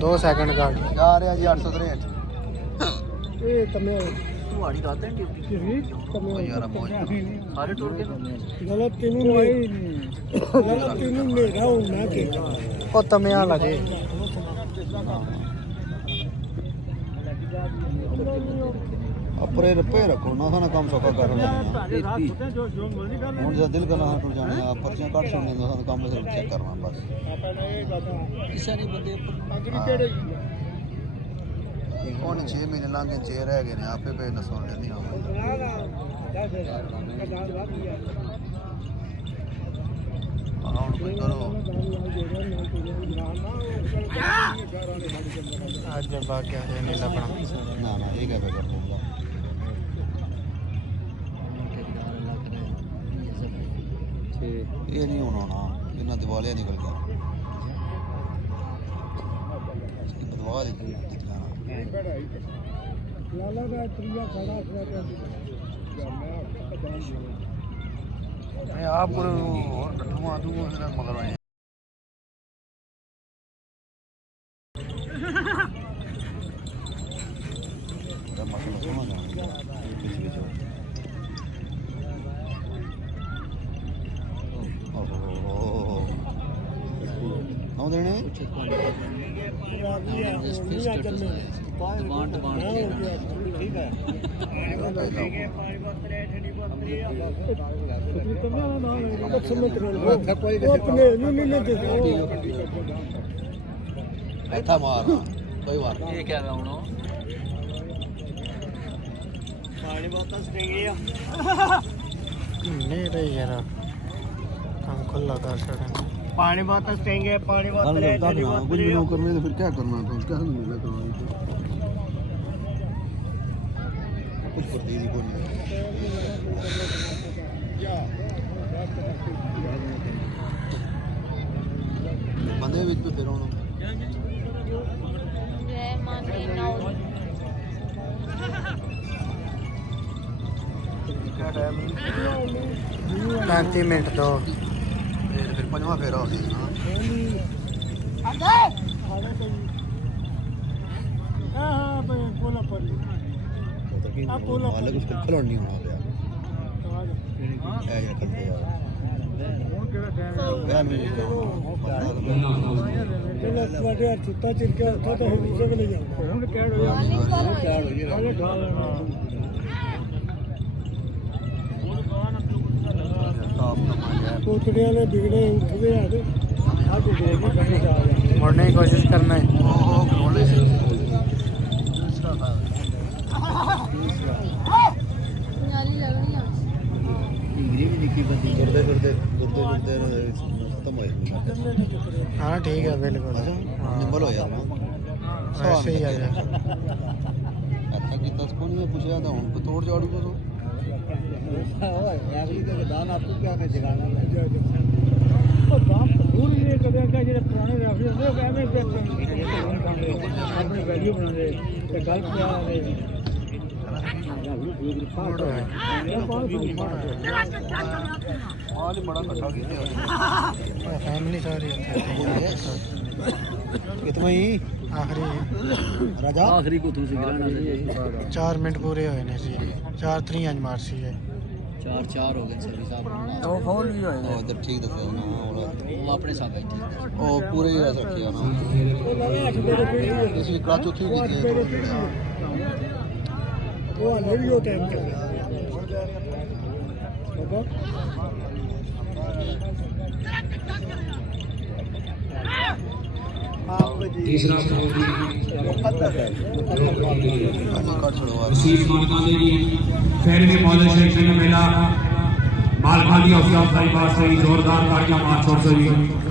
दो सेकंड का जा रहा जी 863 तमिया लगे अपरे रुपये रखो ना खाना काम सौखा कर हूँ जो दिल करना टूट जाने पर्चियाँ काट छोड़ने दो काम चेक करना बस कौन 6 महीने लांगे 6 रह गए आपे पे न सुन लेनी करो आज जब क्या है नहीं लगना ना ना एक है कर दूंगा ये नहीं होना ना इतना दिवालिया निकल गया बदवा देती आप मगर देने ऐसा मारना कोई बात नहीं क्या नहीं रही यार काम खुला कर सकते पानी बोतल देंगे पानी बोतल कुछ भी ना करने तो फिर क्या करना तो क्या मिलेगा कुछ कर दी को नहीं बंदे बीच पे फिरो जय मानी नाउ 35 मिनट दो फिर पंजवा फेरा हो गया मालिक उसको खिलौना नहीं होना गया है या करते यार चिट्टा चिरके उठा तो दूसरे को ले जाओ पोतड़े वाले बिगड़े उठते हैं मुड़ने की कोशिश करना है गुर्दे गुर्दे गुर्दे गुर्दे खत्म हो जाए हाँ ठीक है बिल्कुल निम्बल हो यार ऐसे ही आ जाए अच्छा कि 10 को नहीं पूछा था उनको तोड़ जाड़ू को तो दान आपको क्या मैं जगाना भूल ये कभी क्या जो पुराने रेफरेंस है मैं अपनी वैल्यू बना दे तो गलत क्या है बड़ा कट्ठा फैमिली सारी कितना ही आखिरी राजा आखिरी को तू 4 मिनट पूरे हुए ने सी 4 3 अंज मारसी है 4 हो गए सभी साहब तो फॉल भी होएगा इधर ठीक दिखा ना वो अपने साथ बैठे ओ पूरे ही रख रखे ना इसलिए क्लास चौथी की वो लेवियो टाइम के तीसरा शहर में मौजूद शरीफ में मेला मालखानी और सही जोरदार गाड़ियां मार छोड़ सही